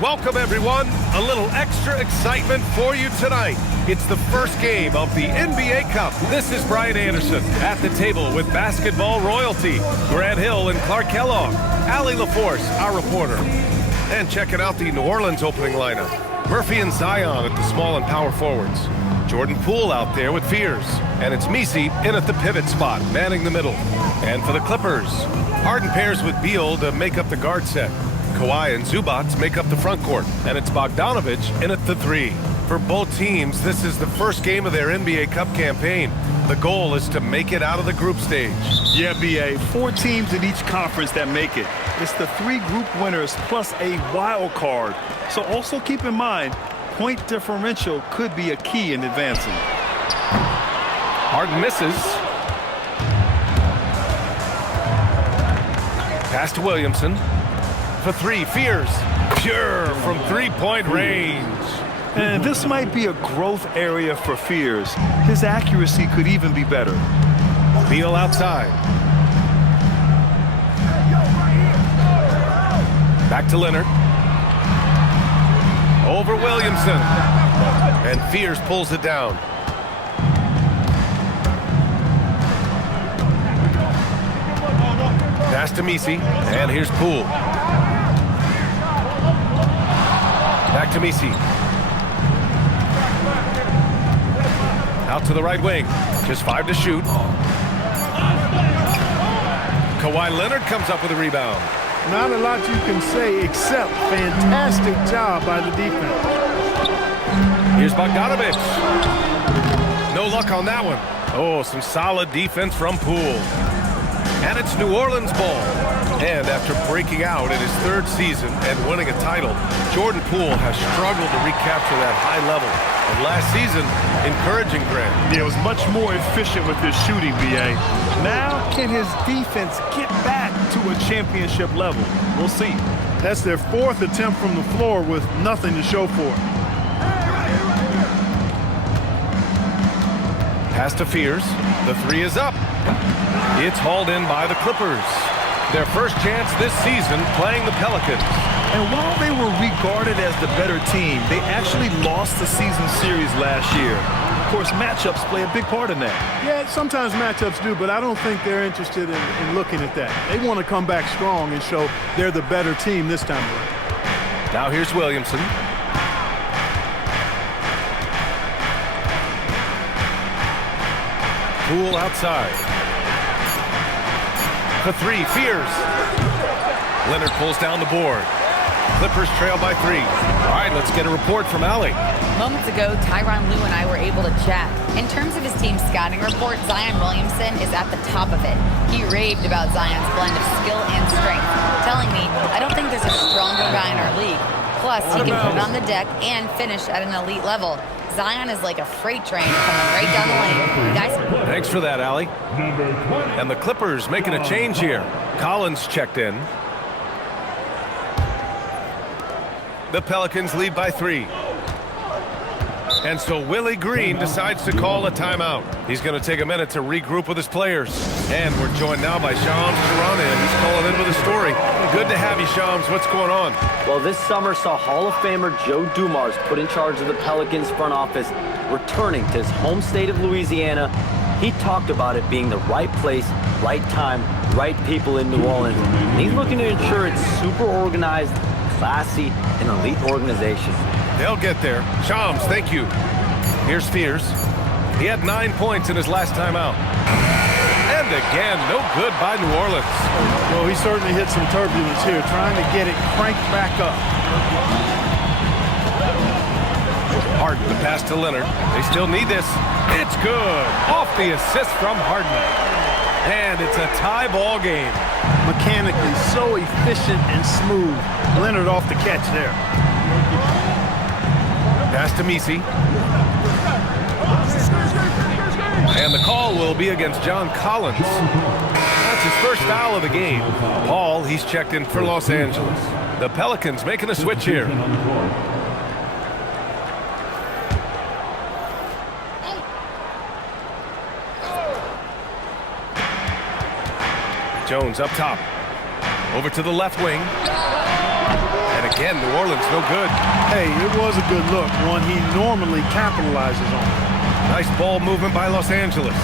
Welcome, everyone. A little extra excitement for you tonight. It's the first game of the NBA Cup. This is Brian Anderson at the table with basketball royalty. Grant Hill and Clark Kellogg. Allie LaForce, our reporter. And checking out the New Orleans opening lineup. Murphy and Zion at the small and power forwards. Jordan Poole out there with Fears. And it's Messi in at the pivot spot, manning the middle. And for the Clippers, Harden pairs with Beal to make up the guard set. Kawhi and Zubac make up the front court. And it's Bogdanovic in at the 3. For both teams, this is the first game of their NBA Cup campaign. The goal is to make it out of the group stage. Yeah, B.A., 4 teams in each conference that make it. It's the 3 group winners plus a wild card. So also keep in mind, point differential could be a key in advancing. Harden misses. Pass to Williamson. For 3, Fears. Pure from three-point range. And this might be a growth area for Fears. His accuracy could even be better. Beal outside. Back to Leonard. Over Williamson. And Fears pulls it down. Pass to Messi. And here's Poole. Back to Messi. Out to the right wing. Just 5 to shoot. Kawhi Leonard comes up with a rebound. Not a lot you can say except fantastic job by the defense. Here's Bogdanovic. No luck on that one. Oh, some solid defense from Poole. And it's New Orleans ball. And after breaking out in his 3rd season and winning a title, Jordan Poole has struggled to recapture that high level. And last season, encouraging Grant. Yeah, it was much more efficient with his shooting, B.A. Now, can his defense get back to a championship level? We'll see. That's their 4th attempt from the floor with nothing to show for it. Pass to Fears. The 3 is up. It's hauled in by the Clippers. Their first chance this season playing the Pelicans. And while they were regarded as the better team, they actually lost the season series last year. Of course, matchups play a big part in that. Yeah, sometimes matchups do, but I don't think they're interested in looking at that. They want to come back strong and show they're the better team this time around. Now here's Williamson. Poole outside. For 3, Fears. Leonard pulls down the board. Clippers trail by 3. All right, let's get a report from Allie. Moments ago, Tyronn Lue and I were able to chat. In terms of his team's scouting report, Zion Williamson is at the top of it. He raved about Zion's blend of skill and strength, telling me, I don't think there's a stronger guy in our league. Plus, he can put it on the deck and finish at an elite level. Zion is like a freight train coming right down the lane. Guys. Thanks for that, Allie. And the Clippers making a change here. Collins checked in. The Pelicans lead by 3. And so Willie Green decides to call a timeout. He's going to take a minute to regroup with his players. And we're joined now by Shams Charania. He's calling in with a story. Good to have you, Shams. What's going on? Well, this summer saw Hall of Famer Joe Dumars put in charge of the Pelicans front office, returning to his home state of Louisiana. He talked about it being the right place, right time, right people in New Orleans. And he's looking to ensure it's super organized, classy, and elite organization. They'll get there. Shams, thank you. Here's Fears. He had 9 points in his last time out. And again, no good by New Orleans. Well, he certainly hit some turbulence here, trying to get it cranked back up. Harden, the pass to Leonard. They still need this. It's good. Off the assist from Harden. And it's a tie ball game. Mechanically so efficient and smooth. Leonard off the catch there. Pass to Messi. And the call will be against John Collins. That's his first foul of the game. Paul, he's checked in for Los Angeles. The Pelicans making a switch here. Jones up top. Over to the left wing. And Again, New Orleans no good. Hey, it was a good look, one he normally capitalizes on. Nice ball movement by Los Angeles.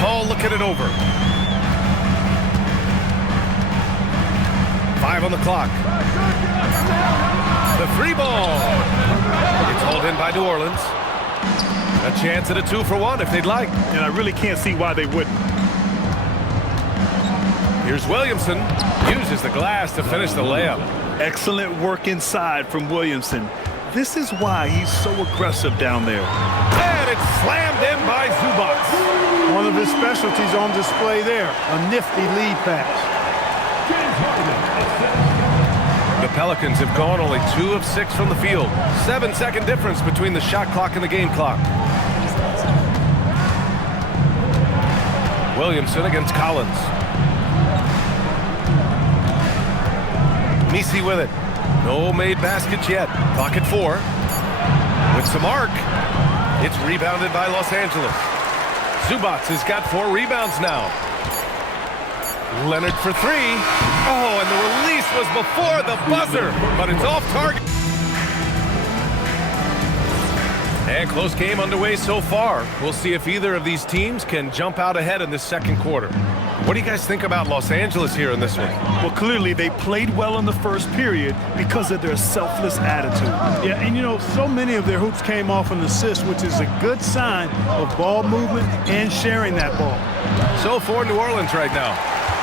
Paul looking it over. 5 on the clock. The free ball. It's hauled in by New Orleans. A chance at a 2-for-1 if they'd like. And I really can't see why they wouldn't. Here's Williamson. Uses the glass to finish the layup. Excellent work inside from Williamson. This is why he's so aggressive down there. And it's slammed in by Zubac. One of his specialties on display there, a nifty lead pass. The Pelicans have gone only 2 of 6 from the field. 7-second difference between the shot clock and the game clock. Williamson against Collins. Messi with it. No made baskets yet. Clock at 4. With some arc. It's rebounded by Los Angeles. Zubac has got 4 rebounds now. Leonard for 3. Oh, and the release was before the buzzer, but it's off target. And close game underway so far. We'll see if either of these teams can jump out ahead in this second quarter. What do you guys think about Los Angeles here in this one? Well, clearly they played well in the first period because of their selfless attitude. Yeah, and you know, so many of their hoops came off an assist, which is a good sign of ball movement and sharing that ball. So for New Orleans right now,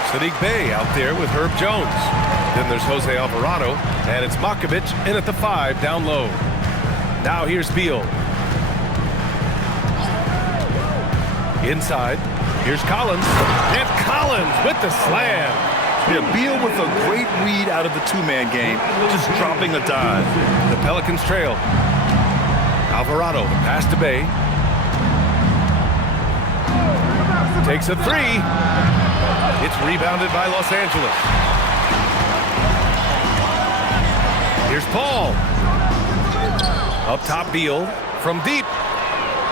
Sadiq Bey out there with Herb Jones. Then there's Jose Alvarado, and it's Makovic in at the 5 down low. Now here's Beal. Inside, here's Collins, and Collins with the slam. Yeah, Beal with a great read out of the two-man game, just dropping a dime. The Pelicans trail. Alvarado, the pass to Bey. Takes a 3. It's rebounded by Los Angeles. Here's Paul. Up top, Beal from deep.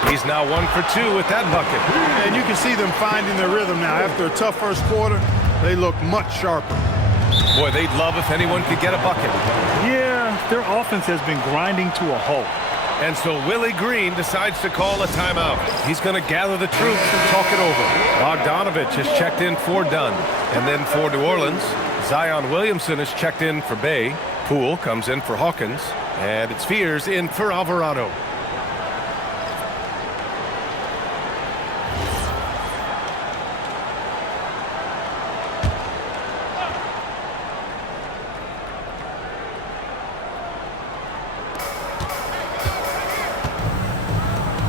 He's now 1 for 2 with that bucket. And you can see them finding their rhythm now. After a tough first quarter, they look much sharper. Boy, they'd love if anyone could get a bucket. Yeah, their offense has been grinding to a halt. And so Willie Green decides to call a timeout. He's going to gather the troops and talk it over. Bogdanovich has checked in for Dunn. And then for New Orleans, Zion Williamson has checked in for Bey. Poole comes in for Hawkins. And it's Fears in for Alvarado.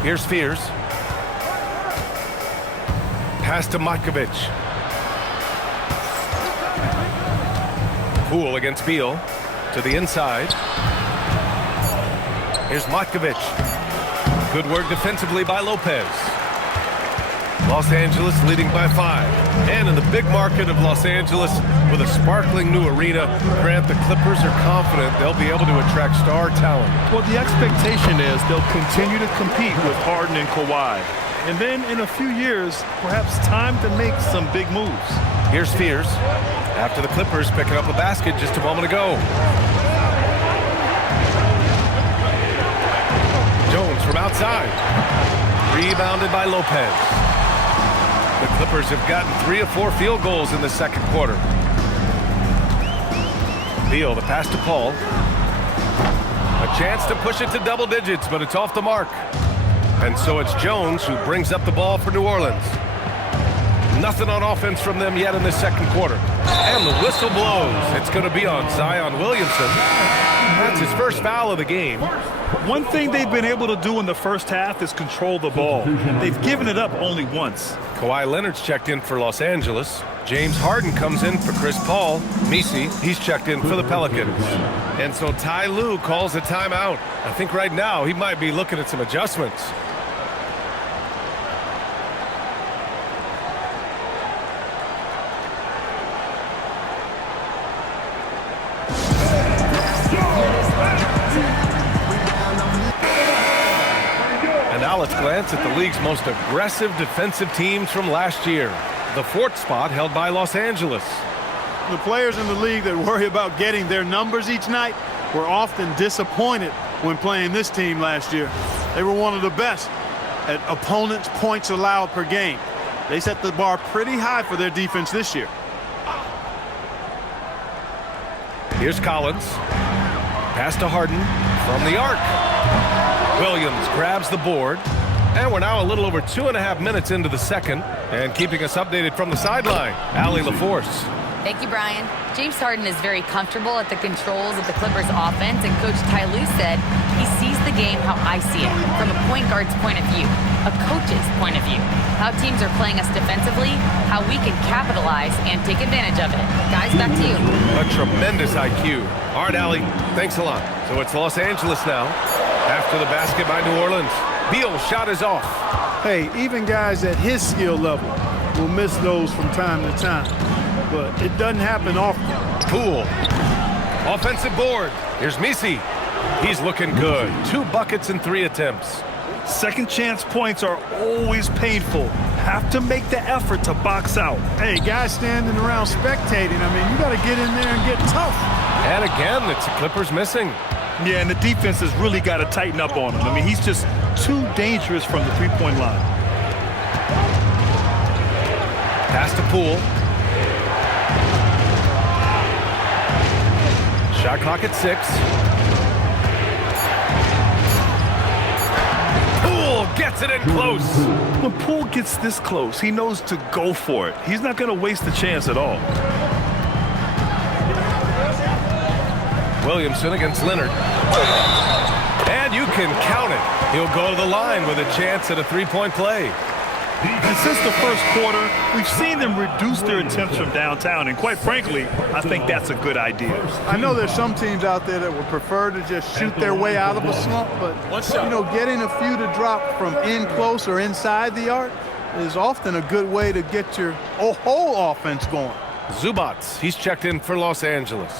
Here's Fears. Pass to Makovic. Poole against Beal. To the inside. Here's Makovic. Good work defensively by Lopez. Los Angeles leading by 5. And in the big market of Los Angeles, with a sparkling new arena, Grant, the Clippers are confident they'll be able to attract star talent. Well, the expectation is they'll continue to compete with Harden and Kawhi. And then in a few years, perhaps time to make some big moves. Here's Fears. After the Clippers picking up a basket just a moment ago. Jones from outside. Rebounded by Lopez. The Clippers have gotten 3 of 4 field goals in the second quarter. Beal, the pass to Paul. A chance to push it to double digits, but it's off the mark. And so it's Jones who brings up the ball for New Orleans. Nothing on offense from them yet in the second quarter. And the whistle blows. It's going to be on Zion Williamson. That's his first foul of the game. One thing they've been able to do in the first half is control the ball. They've given it up only once. Kawhi Leonard's checked in for Los Angeles. James Harden comes in for Chris Paul. Messi, he's checked in for the Pelicans. And so Ty Lue calls a timeout. I think right now he might be looking at some adjustments. And now let's glance at the league's most aggressive defensive teams from last year. The 4th spot held by Los Angeles. The players in the league that worry about getting their numbers each night were often disappointed when playing this team last year. They were one of the best at opponents' points allowed per game. They set the bar pretty high for their defense this year. Here's Collins. Pass to Harden from the arc. Williams grabs the board. And we're now a little over 2.5 minutes into the second. And keeping us updated from the sideline, Allie LaForce. Thank you, Brian. James Harden is very comfortable at the controls of the Clippers offense, and Coach Ty Lue said he sees the game how I see it, from a point guard's point of view, a coach's point of view, how teams are playing us defensively, how we can capitalize and take advantage of it. Guys, back to you. A tremendous IQ. All right, Allie, thanks a lot. So it's Los Angeles now. After the basket by New Orleans, Beal's shot is off. Hey, even guys at his skill level will miss those from time to time. But it doesn't happen often. Poole. Offensive board. Here's Misi. He's looking good. 2 buckets in 3 attempts. Second chance points are always painful. Have to make the effort to box out. Hey, guys standing around spectating, I mean, you got to get in there and get tough. And again, it's the Clippers missing. Yeah, and the defense has really got to tighten up on him. I mean, he's just too dangerous from the three-point line. Pass to Poole. Shot clock at 6. Poole gets it in close. When Poole gets this close, he knows to go for it. He's not going to waste the chance at all. Williamson against Leonard. And you can count it. He'll go to the line with a chance at a 3-point play. And since the first quarter, we've seen them reduce their attempts from downtown, and quite frankly, I think that's a good idea. I know there's some teams out there that would prefer to just shoot their way out of a slump, but, you know, getting a few to drop from in close or inside the arc is often a good way to get your whole offense going. Zubats, he's checked in for Los Angeles.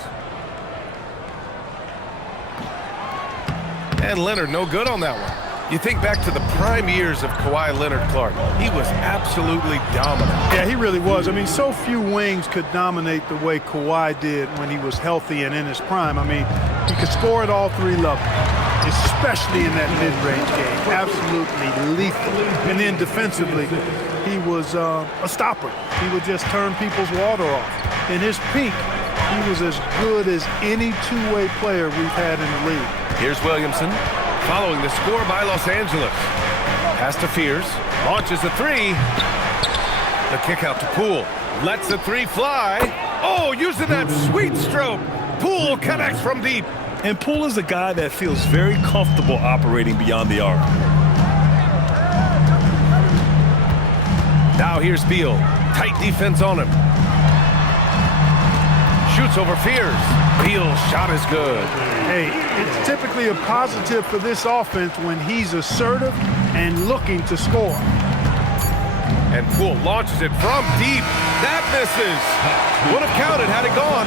And Leonard, no good on that one. You think back to the prime years of Kawhi Leonard, Clark. He was absolutely dominant. Yeah, he really was. I mean, so few wings could dominate the way Kawhi did when he was healthy and in his prime. I mean, he could score at all 3 levels, especially in that mid-range game. Absolutely lethal. And then defensively, he was a stopper. He would just turn people's water off. In his peak, he was as good as any two-way player we've had in the league. Here's Williamson. Following the score by Los Angeles. Pass to Fears. Launches a 3. The kick out to Poole. Lets the 3 fly. Oh, using that sweet stroke. Poole connects from deep. And Poole is a guy that feels very comfortable operating beyond the arc. Now here's Beal. Tight defense on him. Shoots over Fears. Beal's shot is good. Hey, it's typically a positive for this offense when he's assertive and looking to score. And Poole launches it from deep. That misses. Would have counted had it gone.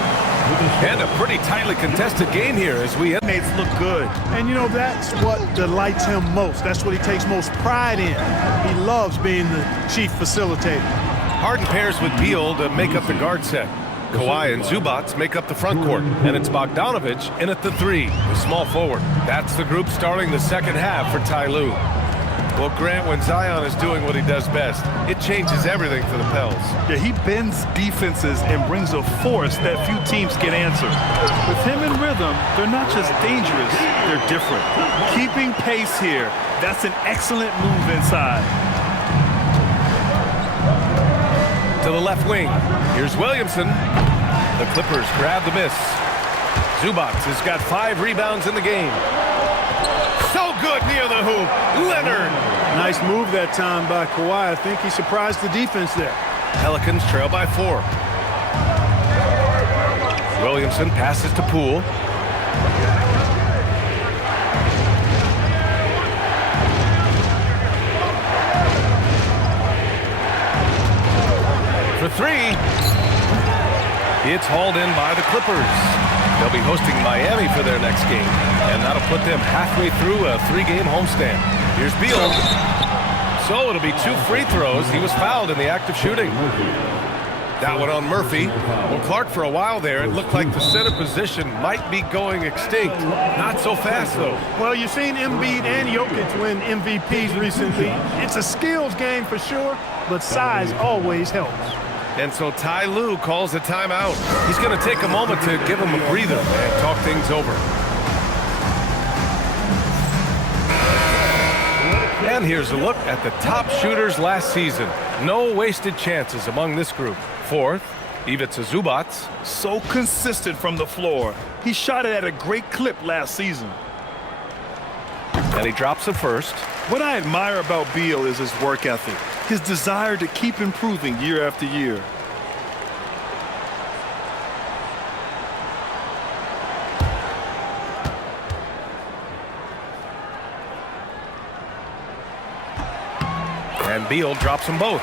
And a pretty tightly contested game here as we Teammates look good. And, you know, that's what delights him most. That's what he takes most pride in. He loves being the chief facilitator. Harden pairs with Beal to make up the guard set. Kawhi and Zubats make up the front court, and it's Bogdanovich in at the 3, the small forward. That's the group starting the second half for Ty Lue. Well, Grant, when Zion is doing what he does best, it changes everything for the Pels. Yeah, he bends defenses and brings a force that few teams can answer. With him in rhythm, they're not just dangerous, they're different. Keeping pace here, that's an excellent move inside. To the left wing, here's Williamson. The Clippers grab the miss. Zubats has got 5 rebounds in the game. So good near the hoop. Leonard. Nice move that time by Kawhi. I think he surprised the defense there. Pelicans trail by 4. Williamson passes to Poole. For 3. It's hauled in by the Clippers. They'll be hosting Miami for their next game, and that'll put them halfway through a 3-game homestand. Here's Beal. So it'll be 2 free throws. He was fouled in the act of shooting. That one on Murphy. Well, Clark, for a while there, it looked like the center position might be going extinct. Not so fast, though. Well, you've seen Embiid and Jokic win MVPs recently. It's a skills game for sure, but size always helps. And so Ty Lue calls a timeout. He's going to take a moment to give him a breather and talk things over. And here's a look at the top shooters last season. No wasted chances among this group. Fourth, Ivica Zubac. So consistent from the floor. He shot it at a great clip last season. And he drops it first. What I admire about Beal is his work ethic, his desire to keep improving year after year. And Beal drops them both.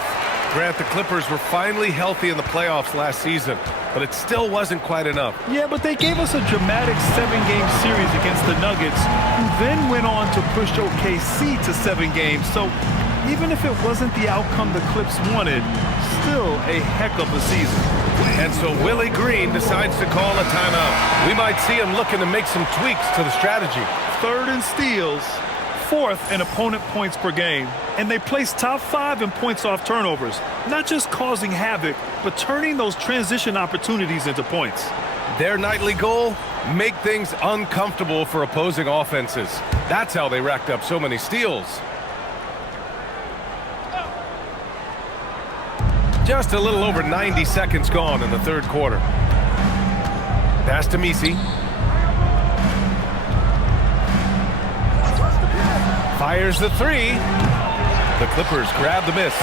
Grant, the Clippers were finally healthy in the playoffs last season, but it still wasn't quite enough. Yeah, but they gave us a dramatic 7-game series against the Nuggets, who then went on to push OKC to 7 games. So even if it wasn't the outcome the Clips wanted, still a heck of a season. And so Willie Green decides to call a timeout. We might see him looking to make some tweaks to the strategy. Third in steals, fourth in opponent points per game, and they place top 5 in points off turnovers, not just causing havoc, but turning those transition opportunities into points. Their nightly goal, make things uncomfortable for opposing offenses. That's how they racked up so many steals. Just a little over 90 seconds gone in the third quarter. Pass to Messi. Fires the three. The Clippers grab the miss.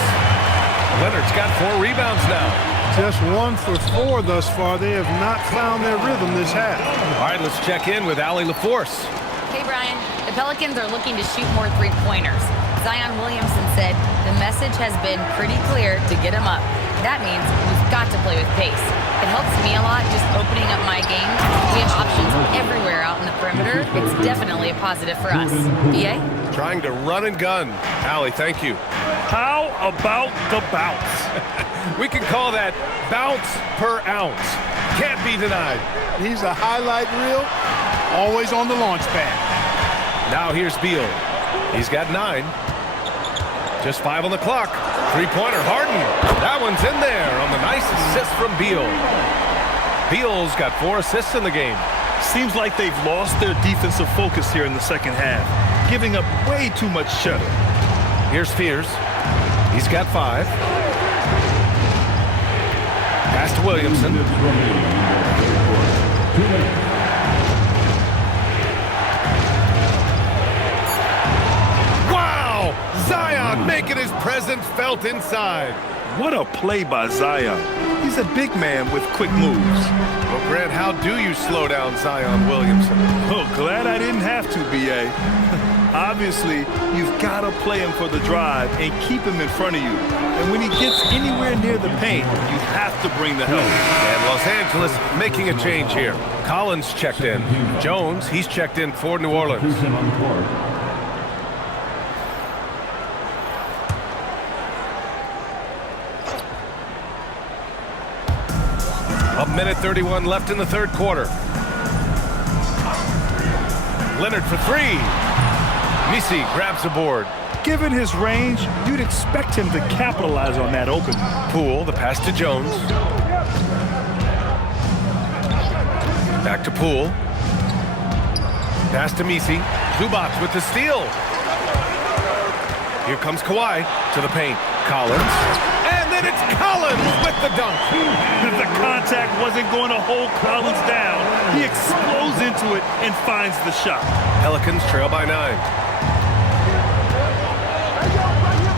Leonard's got 4 rebounds now. Just 1 for 4 thus far. They have not found their rhythm this half. All right, let's check in with Allie LaForce. Hey, Brian. The Pelicans are looking to shoot more three-pointers. Zion Williamson said the message has been pretty clear to get him up. That means we've got to play with pace. It helps me a lot just opening up my game. We have options everywhere out in the perimeter. It's definitely a positive for us. BA? Trying to run and gun. Allie, thank you. How about the bounce? We can call that bounce per ounce. Can't be denied. He's a highlight reel, always on the launch pad. Now here's Beal. He's got 9. Just 5 on the clock. Three-pointer, Harden. That one's in there on the nice assist from Beal. Beal's got 4 assists in the game. Seems like they've lost their defensive focus here in the second half, giving up way too much cheddar. Here's Fears. He's got 5. Pass to Williamson. Wow! Zion making his presence felt inside. What a play by Zion. He's a big man with quick moves. Well, Grant, how do you slow down Zion Williamson? Oh, glad I didn't have to, B.A. Obviously, you've got to play him for the drive and keep him in front of you. And when he gets anywhere near the paint, you have to bring the help. And Los Angeles making a change here. Collins checked in. Jones, he's checked in for New Orleans. A minute 31 left in the third quarter. Leonard for 3. Messi grabs the board. Given his range, you'd expect him to capitalize on that open. Poole, the pass to Jones. Back to Poole. Pass to Messi. Zubac with the steal. Here comes Kawhi to the paint. Collins. And then it's Collins with the dunk. The contact wasn't going to hold Collins down. He explodes into it and finds the shot. Pelicans trail by 9.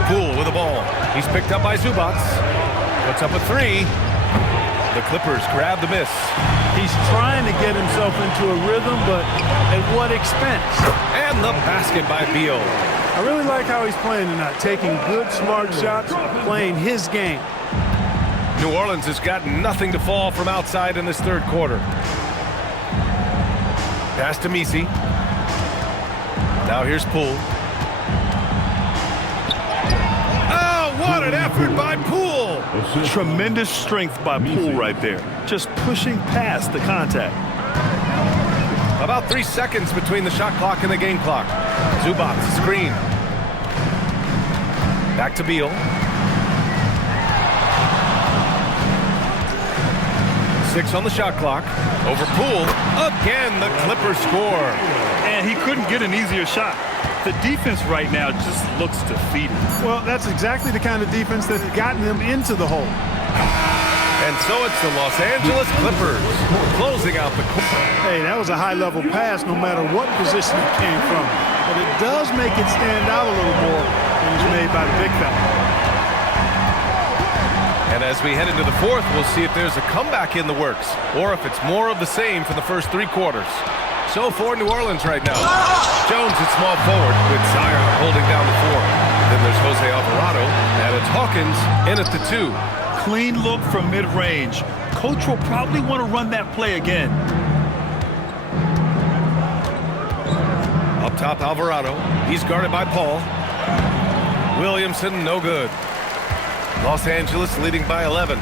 Poole with the ball. He's picked up by Zubac. Puts up a 3. The Clippers grab the miss. He's trying to get himself into a rhythm, but at what expense? And the basket by Beal. I really like how he's playing tonight, taking good, smart shots, playing his game. New Orleans has got nothing to fall from outside in this third quarter. Pass to Messi. Now here's Poole. Oh, what an effort by Poole! Tremendous strength by Poole right there. Just pushing past the contact. About 3 seconds between the shot clock and the game clock. Zubac, screen. Back to Beal. 6 on the shot clock. Over Poole. Again, the Clippers score. And he couldn't get an easier shot. The defense right now just looks defeated. Well, that's exactly the kind of defense that's gotten them into the hole. And so it's the Los Angeles Clippers closing out the court. Hey, that was a high-level pass no matter what position it came from. But it does make it stand out a little more when it's made by the big fella. And as we head into the fourth, we'll see if there's a comeback in the works or if it's more of the same for the first 3 quarters. So for New Orleans right now, Jones at small forward with Zion holding down the 4. Then there's Jose Alvarado, and it's Hawkins in at the 2. Clean look from mid-range. Coach will probably want to run that play again. Up top, Alvarado. He's guarded by Paul. Williamson, no good. Los Angeles leading by 11.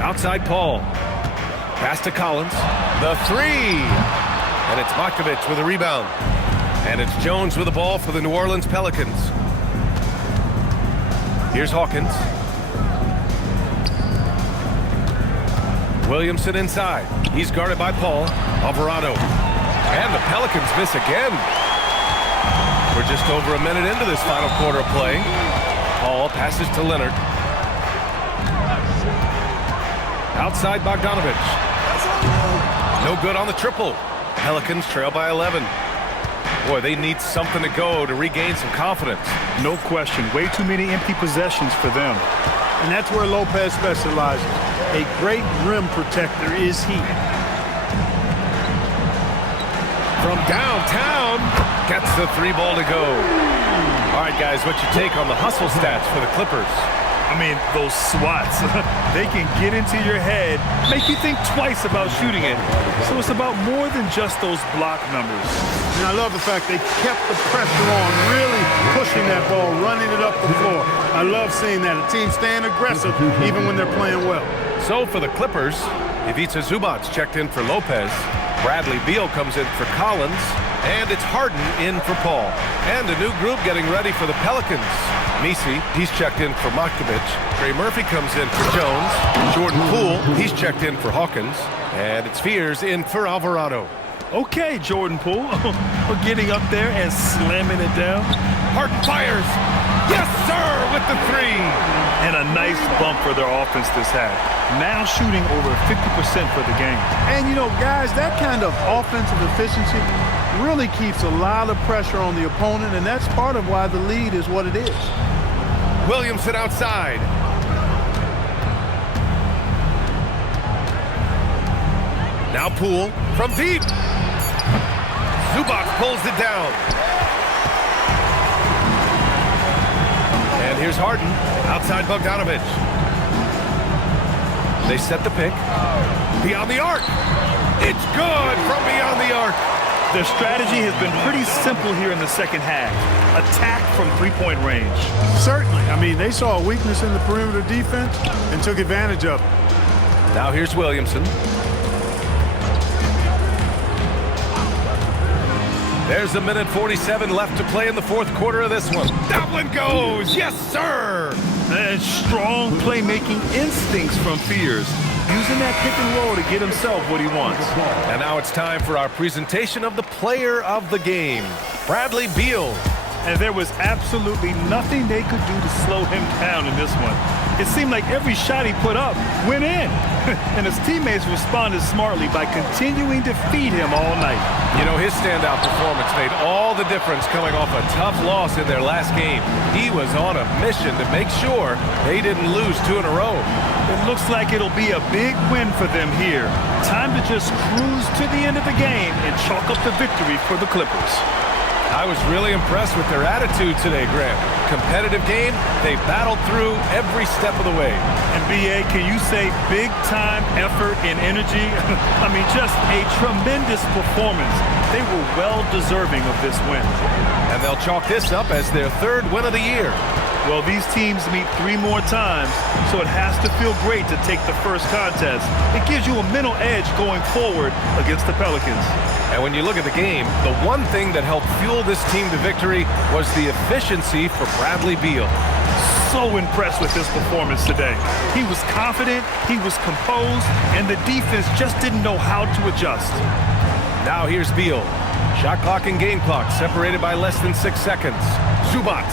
Outside Paul. Pass to Collins. The 3. And it's Matkovic with a rebound. And it's Jones with the ball for the New Orleans Pelicans. Here's Hawkins. Williamson inside. He's guarded by Paul. Alvarado. And the Pelicans miss again. We're just over a minute into this final quarter of play. Paul passes to Leonard. Outside Bogdanovich. No good on the triple. Pelicans trail by 11. Boy, they need something to go to regain some confidence. No question. Way too many empty possessions for them. And that's where Lopez specializes. A great rim protector is he. From downtown, gets the 3 ball to go. All right, guys, what's your take on the hustle stats for the Clippers? I mean, those swats, they can get into your head, make you think twice about shooting it. So it's about more than just those block numbers. And I love the fact they kept the pressure on, really pushing that ball, running it up the floor. I love seeing that. A team staying aggressive even when they're playing well. So for the Clippers, Ivica Zubac checked in for Lopez. Bradley Beal comes in for Collins. And it's Harden in for Paul. And a new group getting ready for the Pelicans. Misi, he's checked in for Matkovic. Trey Murphy comes in for Jones. Jordan Poole, he's checked in for Hawkins. And it's Fears in for Alvarado. Okay, Jordan Poole, getting up there and slamming it down. Harden fires. Yes, sir, with the 3. And a nice bump for their offense this half. Now shooting over 50% for the game. And, you know, guys, that kind of offensive efficiency really keeps a lot of pressure on the opponent, and that's part of why the lead is what it is. Williamson outside. Now Poole from deep. Zubac pulls it down. And here's Harden outside Bogdanovich. They set the pick. Beyond the arc. It's good from beyond the arc. Their strategy has been pretty simple here in the second half. Attack from three-point range. Certainly. I mean, they saw a weakness in the perimeter defense and took advantage of it. Now here's Williamson. There's a minute 47 left to play in the fourth quarter of this one. That one goes. Yes, sir. And strong playmaking instincts from Fears. Using that pick and roll to get himself what he wants. And now it's time for our presentation of the player of the game, Bradley Beal. And there was absolutely nothing they could do to slow him down in this one. It seemed like every shot he put up went in. And his teammates responded smartly by continuing to feed him all night. You know, his standout performance made all the difference coming off a tough loss in their last game. He was on a mission to make sure they didn't lose 2 in a row. It looks like it'll be a big win for them here. Time to just cruise to the end of the game and chalk up the victory for the Clippers. I was really impressed with their attitude today, Grant. Competitive game, they battled through every step of the way. And B.A., can you say big-time effort and energy? I mean, just a tremendous performance. They were well deserving of this win. And they'll chalk this up as their 3rd win of the year. Well, these teams meet 3 more times, so it has to feel great to take the first contest. It gives you a mental edge going forward against the Pelicans. And when you look at the game, the one thing that helped fuel this team to victory was the efficiency for Bradley Beal. So impressed with his performance today. He was confident, he was composed, and the defense just didn't know how to adjust. Now here's Beal. Shot clock and game clock separated by less than 6 seconds. Zubac.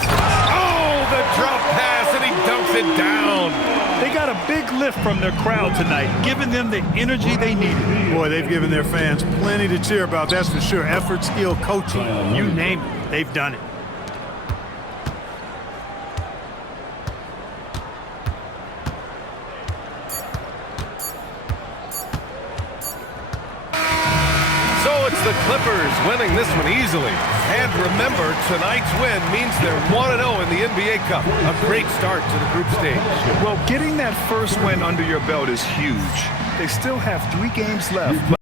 Oh, the drop pass, and he dumps it down. They got a big lift from their crowd tonight, giving them the energy they needed. Boy, they've given their fans plenty to cheer about, that's for sure. Effort, skill, coaching, you name it, they've done it. So it's the Clippers winning this one easily. And remember, tonight's win means they're 1-0 in the NBA Cup. A great start to the group stage. Well, getting that first win under your belt is huge. They still have 3 games left.